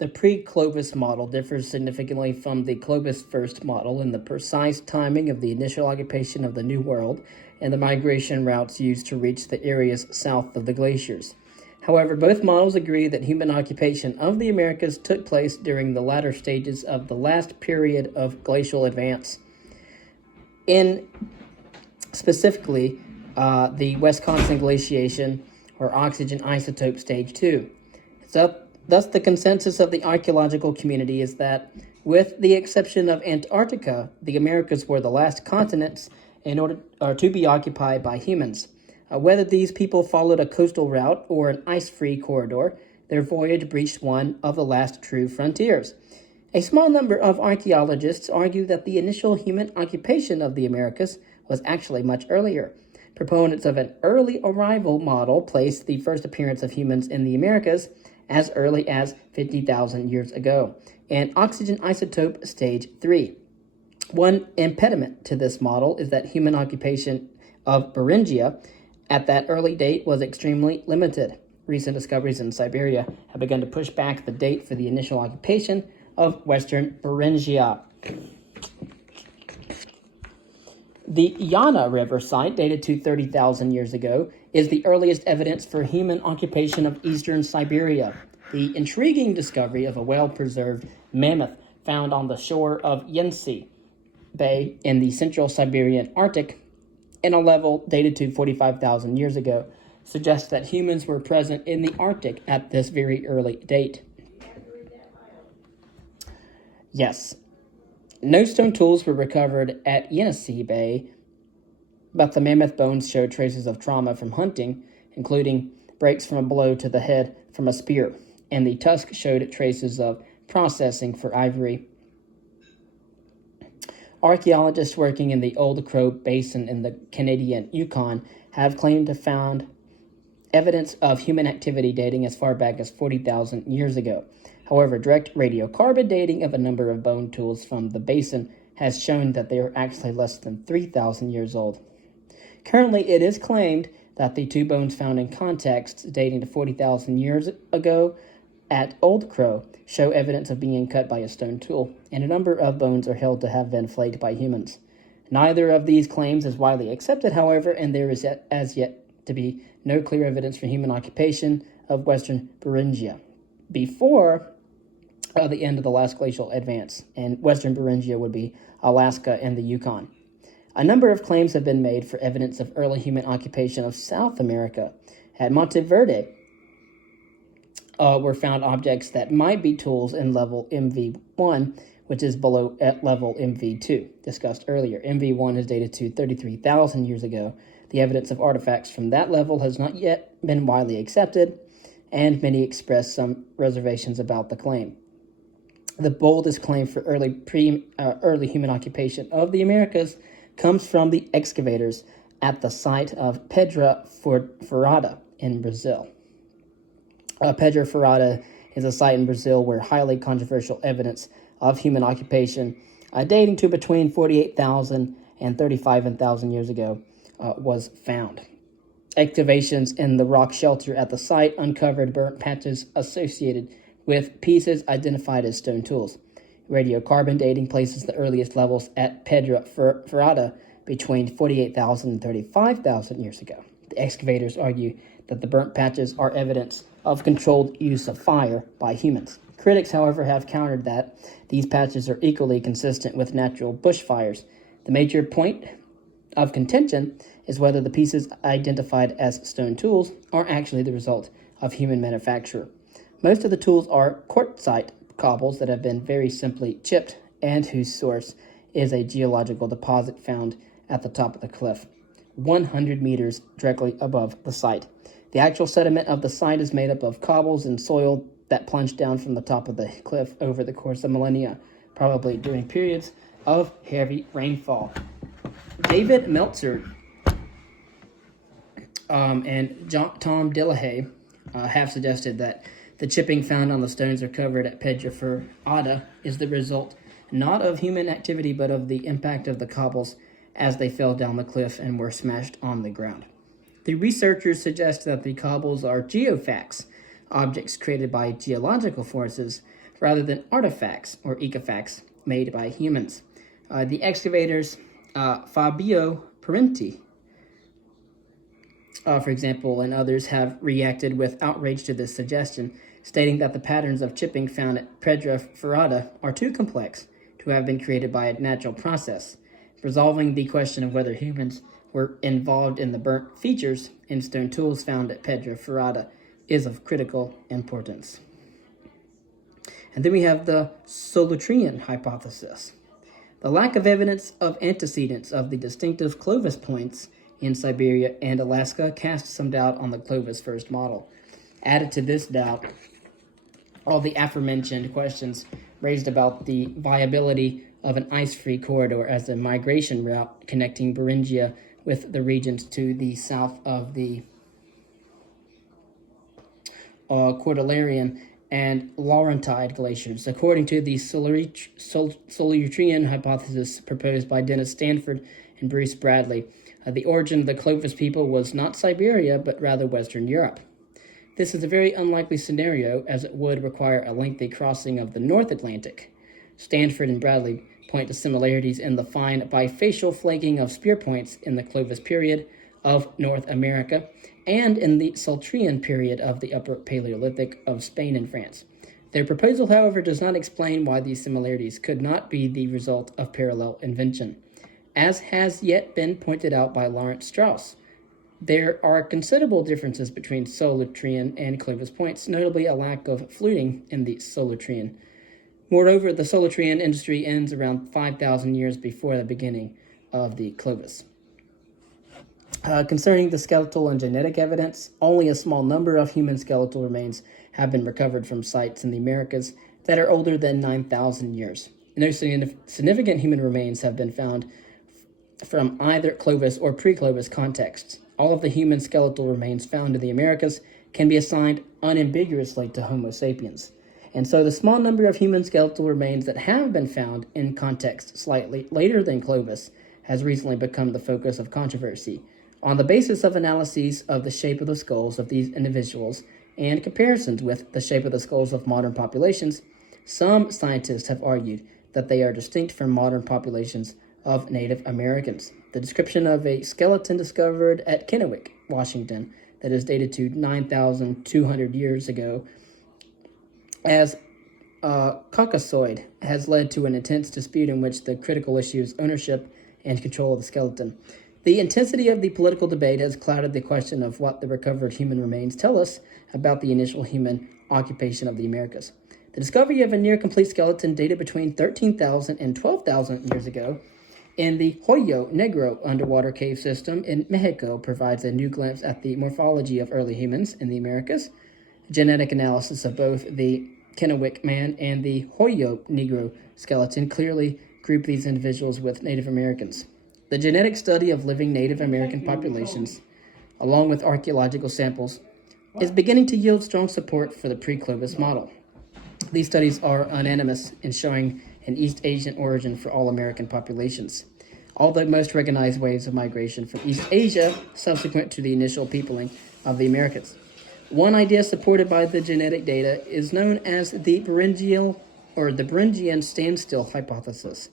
The pre-Clovis model differs significantly from the Clovis first model in the precise timing of the initial occupation of the New World and the migration routes used to reach the areas south of the glaciers. However, both models agree that human occupation of the Americas took place during the latter stages of the last period of glacial advance. In specifically, the Wisconsin glaciation or oxygen isotope stage 2. Thus, the consensus of the archaeological community is that, with the exception of Antarctica, the Americas were the last continents to be occupied by humans. Whether these people followed a coastal route or an ice-free corridor, their voyage breached one of the last true frontiers. A small number of archaeologists argue that the initial human occupation of the Americas was actually much earlier. Proponents of an early arrival model place the first appearance of humans in the Americas as early as 50,000 years ago, and oxygen isotope stage 3. One impediment to this model is that human occupation of Beringia at that early date was extremely limited. Recent discoveries in Siberia have begun to push back the date for the initial occupation of Western Beringia. The Yana River site, dated to 30,000 years ago, is the earliest evidence for human occupation of eastern Siberia. The intriguing discovery of a well-preserved mammoth found on the shore of Yenisei Bay in the central Siberian Arctic in a level dated to 45,000 years ago suggests that humans were present in the Arctic at this very early date. Yes. No stone tools were recovered at Yenisei Bay, but the mammoth bones showed traces of trauma from hunting, including breaks from a blow to the head from a spear, and the tusk showed traces of processing for ivory. Archaeologists working in the Old Crow Basin in the Canadian Yukon have claimed to have found evidence of human activity dating as far back as 40,000 years ago. However, direct radiocarbon dating of a number of bone tools from the basin has shown that they are actually less than 3,000 years old. Currently, it is claimed that the two bones found in contexts dating to 40,000 years ago at Old Crow show evidence of being cut by a stone tool, and a number of bones are held to have been flayed by humans. Neither of these claims is widely accepted, however, and there is as yet to be no clear evidence for human occupation of Western Beringia before the end of the last glacial advance, and Western Beringia would be Alaska and the Yukon. A number of claims have been made for evidence of early human occupation of South America. At Monteverde were found objects that might be tools in level MV1, which is below at level MV2, discussed earlier. MV1 is dated to 33,000 years ago. The evidence of artifacts from that level has not yet been widely accepted, and many express some reservations about the claim. The boldest claim for early human occupation of the Americas comes from the excavators at the site of Pedra Furada in Brazil. Pedra Furada is a site in Brazil where highly controversial evidence of human occupation dating to between 48,000 and 35,000 years ago was found. Excavations in the rock shelter at the site uncovered burnt patches associated with pieces identified as stone tools. Radiocarbon dating places the earliest levels at Pedra Furada between 48,000 and 35,000 years ago. The excavators argue that the burnt patches are evidence of controlled use of fire by humans. Critics, however, have countered that these patches are equally consistent with natural bushfires. The major point of contention is whether the pieces identified as stone tools are actually the result of human manufacture. Most of the tools are quartzite cobbles that have been very simply chipped and whose source is a geological deposit found at the top of the cliff, 100 meters directly above the site. The actual sediment of the site is made up of cobbles and soil that plunged down from the top of the cliff over the course of millennia, probably during periods of heavy rainfall. David Meltzer and Tom Dillahay have suggested that the chipping found on the stones recovered at Pedra Furada is the result not of human activity but of the impact of the cobbles as they fell down the cliff and were smashed on the ground. The researchers suggest that the cobbles are geofacts, objects created by geological forces rather than artifacts or ecofacts made by humans. The excavators Fabio Parenti, for example, and others have reacted with outrage to this suggestion, stating that the patterns of chipping found at Pedra Furada are too complex to have been created by a natural process, resolving the question of whether humans were involved in the burnt features in stone tools found at Pedra Furada is of critical importance. And then we have the Solutrean hypothesis. The lack of evidence of antecedents of the distinctive Clovis points in Siberia and Alaska casts some doubt on the Clovis first model. Added to this doubt, all the aforementioned questions raised about the viability of an ice-free corridor as a migration route connecting Beringia with the regions to the south of the Cordilleran and Laurentide glaciers. According to the Solutrean hypothesis proposed by Dennis Stanford and Bruce Bradley, the origin of the Clovis people was not Siberia, but rather Western Europe. This is a very unlikely scenario, as it would require a lengthy crossing of the North Atlantic. Stanford and Bradley point to similarities in the fine bifacial flaking of spear points in the Clovis period of North America and in the Solutrean period of the Upper Paleolithic of Spain and France. Their proposal, however, does not explain why these similarities could not be the result of parallel invention. As has yet been pointed out by Lawrence Strauss, there are considerable differences between Solutrean and Clovis points, notably a lack of fluting in the Solutrean. Moreover, the Solutrean industry ends around 5,000 years before the beginning of the Clovis. Concerning the skeletal and genetic evidence, only a small number of human skeletal remains have been recovered from sites in the Americas that are older than 9,000 years. No significant human remains have been found from either Clovis or pre-Clovis contexts. All of the human skeletal remains found in the Americas can be assigned unambiguously to Homo sapiens. And so the small number of human skeletal remains that have been found in context slightly later than Clovis has recently become the focus of controversy. On the basis of analyses of the shape of the skulls of these individuals and comparisons with the shape of the skulls of modern populations, some scientists have argued that they are distinct from modern populations of Native Americans. The description of a skeleton discovered at Kennewick, Washington, that is dated to 9,200 years ago as Caucasoid has led to an intense dispute in which the critical issue is ownership and control of the skeleton. The intensity of the political debate has clouded the question of what the recovered human remains tell us about the initial human occupation of the Americas. The discovery of a near-complete skeleton dated between 13,000 and 12,000 years ago in the Hoyo Negro underwater cave system in Mexico provides a new glimpse at the morphology of early humans in the Americas. Genetic analysis of both the Kennewick man and the Hoyo Negro skeleton clearly group these individuals with Native Americans. The genetic study of living Native American populations, along with archaeological samples, is beginning to yield strong support for the pre-Clovis model. These studies are unanimous in showing an East Asian origin for all American populations. All the most recognized waves of migration from East Asia subsequent to the initial peopling of the Americas. One idea supported by the genetic data is known as the Beringian standstill hypothesis.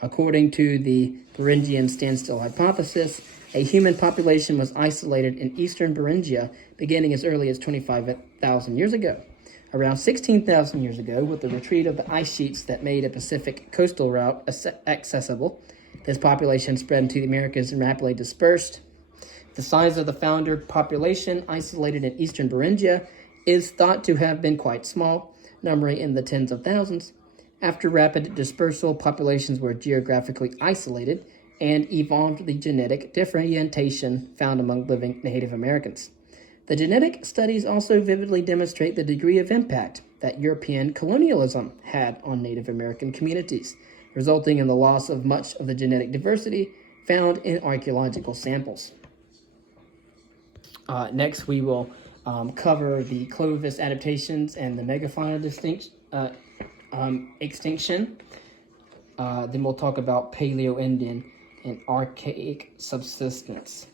According to the Beringian standstill hypothesis, a human population was isolated in eastern Beringia beginning as early as 25,000 years ago. Around 16,000 years ago, with the retreat of the ice sheets that made a Pacific coastal route accessible, this population spread into the Americas and rapidly dispersed. The size of the founder population isolated in eastern Beringia is thought to have been quite small, numbering in the tens of thousands. After rapid dispersal, populations were geographically isolated and evolved the genetic differentiation found among living Native Americans. The genetic studies also vividly demonstrate the degree of impact that European colonialism had on Native American communities, resulting in the loss of much of the genetic diversity found in archaeological samples. Next, we will cover the Clovis adaptations and the megafauna extinction. Then we'll talk about Paleo-Indian and archaic subsistence.